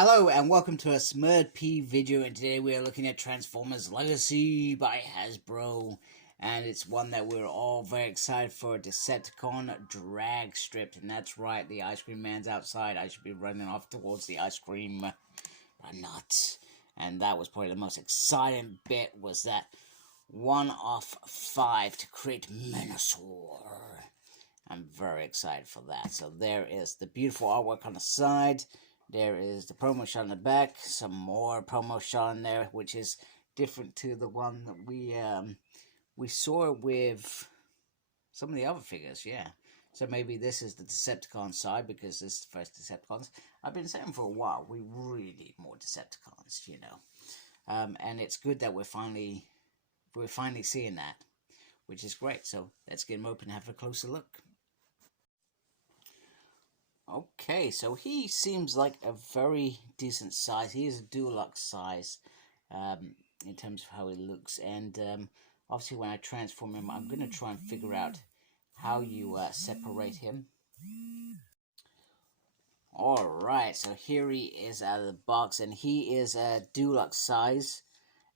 Hello and welcome to a Smurd P video, and today we are looking at Transformers Legacy by Hasbro, and it's one that we're all very excited for, Decepticon Dragstrip. And that's right, the ice cream man's outside. I should be running off towards the ice cream, but I'm not. And that was probably the most exciting bit, was that 1 of 5 to create Minosaur. I'm very excited for that. So there is the beautiful artwork on the side. There is the promo shot on the back, some more promo shot in there, which is different to the one that we saw with some of the other figures, yeah. So maybe this is the Decepticon side, because this is the first Decepticons. I've been saying for a while, we really need more Decepticons, you know. And it's good that we're finally seeing that, which is great. So let's get him open and have a closer look. Okay, so he seems like a very decent size. He is a deluxe size in terms of how he looks. And obviously when I transform him, I'm going to try and figure out how you separate him. Alright, so here he is out of the box. And he is a deluxe size.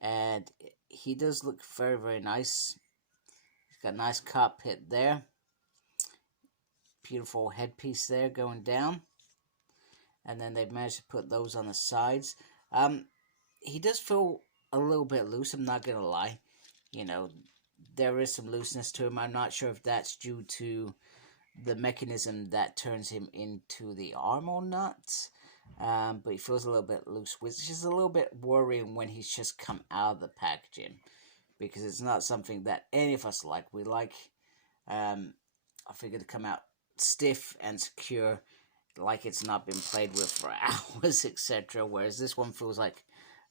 And he does look very, very nice. He's got a nice cockpit there. Beautiful headpiece there going down, and then they've managed to put those on the sides. He does feel a little bit loose, I'm not gonna lie. You know, there is some looseness to him. I'm not sure if that's due to the mechanism that turns him into the arm or not, but he feels a little bit loose, which is a little bit worrying when he's just come out of the packaging, because it's not something that any of us like. We like I figure to come out stiff and secure, like it's not been played with for hours, etc. Whereas this one feels like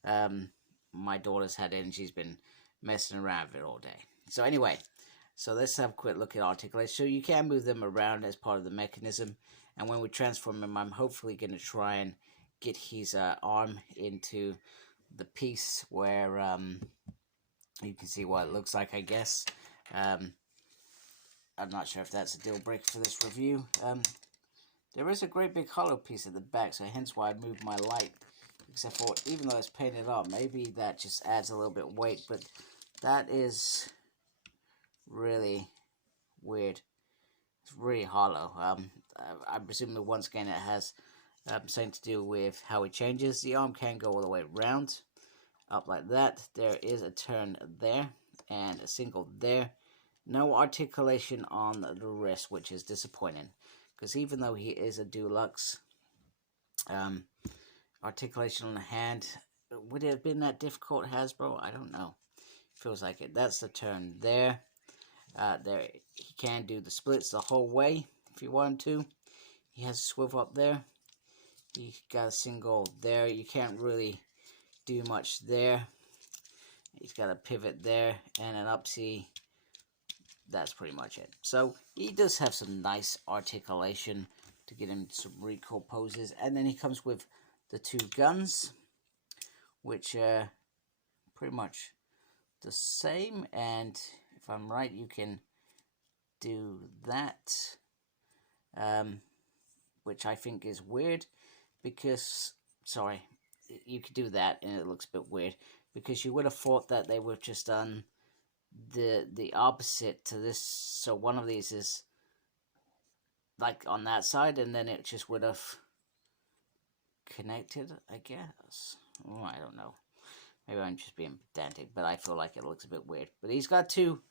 my daughter's had it and she's been messing around with it all day. So anyway, so let's have a quick look at articulation. So you can move them around as part of the mechanism, and when we transform him, I'm hopefully going to try and get his arm into the piece where you can see what it looks like, I guess. I'm not sure if that's a deal breaker for this review. There is a great big hollow piece at the back, so hence why I moved my light. Except for, even though it's painted on, maybe that just adds a little bit of weight, but that is really weird. It's really hollow. I'm presuming once again it has something to do with how it changes. The arm can go all the way around, up like that. There is a turn there, and a single there. No articulation on the wrist, which is disappointing, because even though he is a deluxe, articulation on the hand, would it have been that difficult, Hasbro? I don't know. Feels like it. That's the turn there. There, he can do the splits the whole way if you want to. He has a swivel up there. He got a single there. You can't really do much there. He's got a pivot there and an upsee. That's pretty much it. So he does have some nice articulation to get him some really cool poses. And then he comes with the two guns, which are pretty much the same. And if I'm right, you can do that, which I think is weird, because, sorry, you could do that and it looks a bit weird, because you would have thought that they would have just done the opposite to this. So one of these is like on that side, and then it just would have connected, I guess. Oh, I don't know. Maybe I'm just being pedantic, but I feel like it looks a bit weird. But he's got two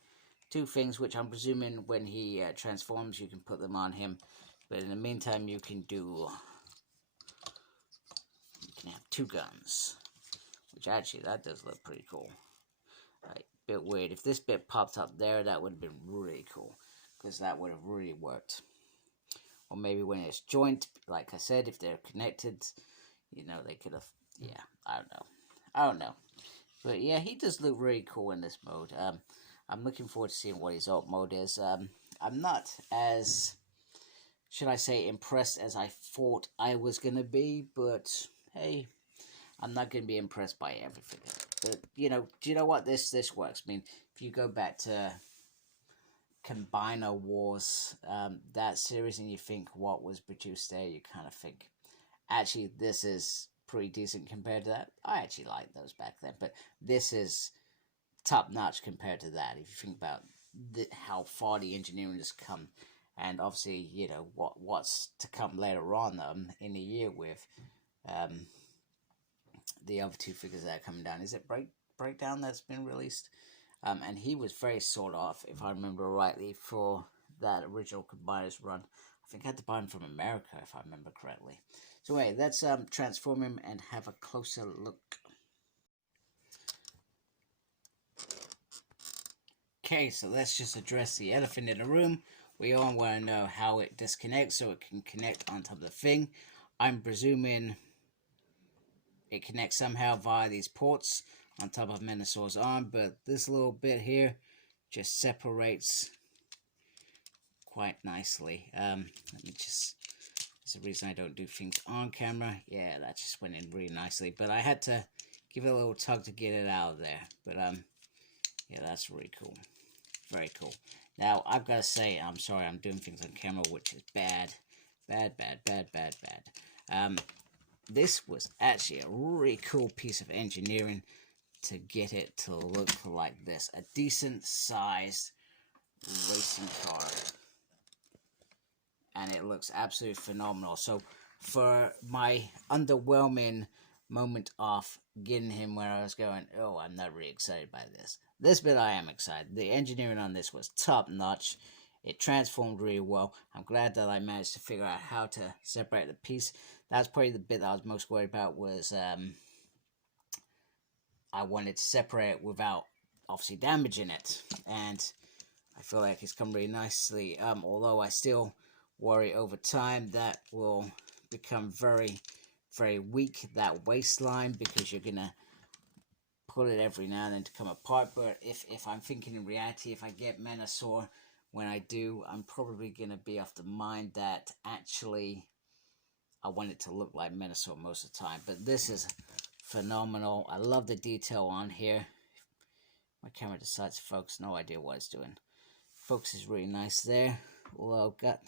things, which I'm presuming when he transforms, you can put them on him. But in the meantime, you can have two guns, which actually that does look pretty cool. Right, bit weird. If this bit popped up there, that would have been really cool, because that would have really worked. Or maybe when it's joint, like I said, if they're connected, you know, they could have, yeah, I don't know. But yeah, he does look really cool in this mode. I'm looking forward to seeing what his alt mode is. I'm not as, should I say, impressed as I thought I was going to be, but hey, I'm not going to be impressed by everything. But, you know, do you know what? This works. I mean, if you go back to Combiner Wars, that series, and you think what was produced there, you kind of think, actually, this is pretty decent compared to that. I actually liked those back then, but this is top notch compared to that. If you think about how far the engineering has come, and obviously, you know, what's to come later on in the year with the other two figures that are coming down. Is it Breakdown that's been released? And he was very sought off, if I remember rightly, for that original Combiners run. I think I had to buy him from America, if I remember correctly. So anyway, let's transform him and have a closer look. Okay, so let's just address the elephant in the room. We all want to know how it disconnects so it can connect on top of the thing. I'm presuming it connects somehow via these ports on top of Menasau's arm, but this little bit here just separates quite nicely. Let me just, there's a reason I don't do things on camera. Yeah, that just went in really nicely, but I had to give it a little tug to get it out of there. But yeah, that's really cool. Very cool. Now, I've got to say, I'm sorry, I'm doing things on camera, which is bad. This was actually a really cool piece of engineering to get it to look like this. A decent sized racing car. And it looks absolutely phenomenal. So, for my underwhelming moment of getting him where I was going, oh, I'm not really excited by this. This bit I am excited. The engineering on this was top notch. It transformed really well. I'm glad that I managed to figure out how to separate the piece. That's probably the bit that I was most worried about, was I wanted to separate it without obviously damaging it. And I feel like it's come really nicely. Although I still worry over time that will become very, very weak, that waistline, because you're going to pull it every now and then to come apart. But if I'm thinking in reality, if I get Menasor, when I do, I'm probably going to be of the mind that actually I want it to look like Menasor most of the time. But this is phenomenal. I love the detail on here. My camera decides to focus, no idea what it's doing. Focus is really nice there. Although I've got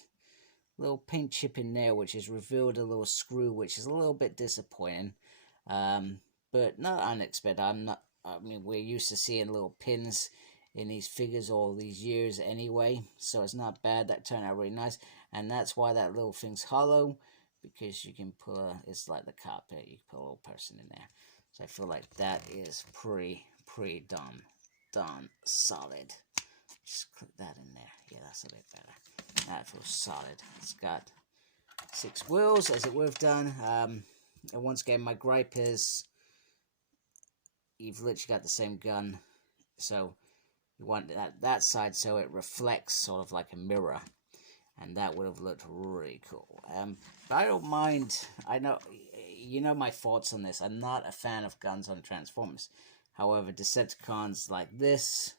a little paint chip in there, which has revealed a little screw, which is a little bit disappointing. But not unexpected. I mean, we're used to seeing little pins in these figures all these years anyway, so it's not bad. That turned out really nice, and that's why that little thing's hollow, because you can put it's like the carpet, you can put a little person in there. So I feel like that is pretty darn solid. Just click that in there. Yeah, that's a bit better. That feels solid. It's got 6 wheels, as it would have done. And once again, my gripe is you've literally got the same gun, so you want that side so it reflects sort of like a mirror, and that would have looked really cool. But I don't mind. I know, you know my thoughts on this. I'm not a fan of guns on Transformers. However, Decepticons like this,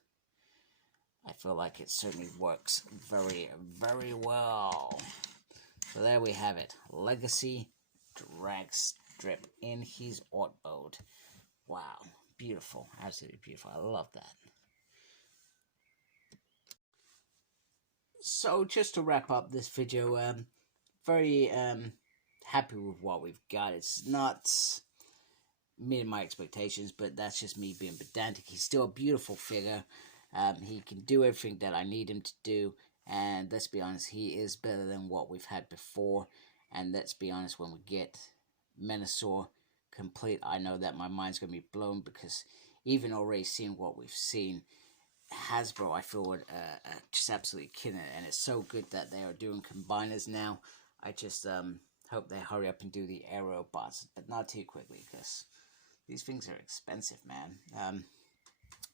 I feel like it certainly works very, very well. So there we have it. Legacy Dragstrip in his art mode. Wow. Beautiful. Absolutely beautiful. I love that. So just to wrap up this video, very happy with what we've got. It's not meeting my expectations, but that's just me being pedantic. He's still a beautiful figure. He can do everything that I need him to do, and let's be honest, he is better than what we've had before. And let's be honest, when we get Menasor complete, I know that my mind's going to be blown, because even already seeing what we've seen, Hasbro, I feel, would just absolutely killing it, and it's so good that they are doing combiners now. I just hope they hurry up and do the aero bots, but not too quickly, because these things are expensive, man.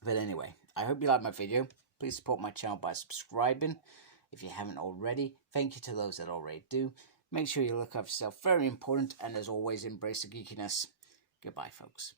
But anyway, I hope you liked my video. Please support my channel by subscribing if you haven't already. Thank you to those that already do. Make sure you look after yourself, very important, and as always, embrace the geekiness. Goodbye, folks.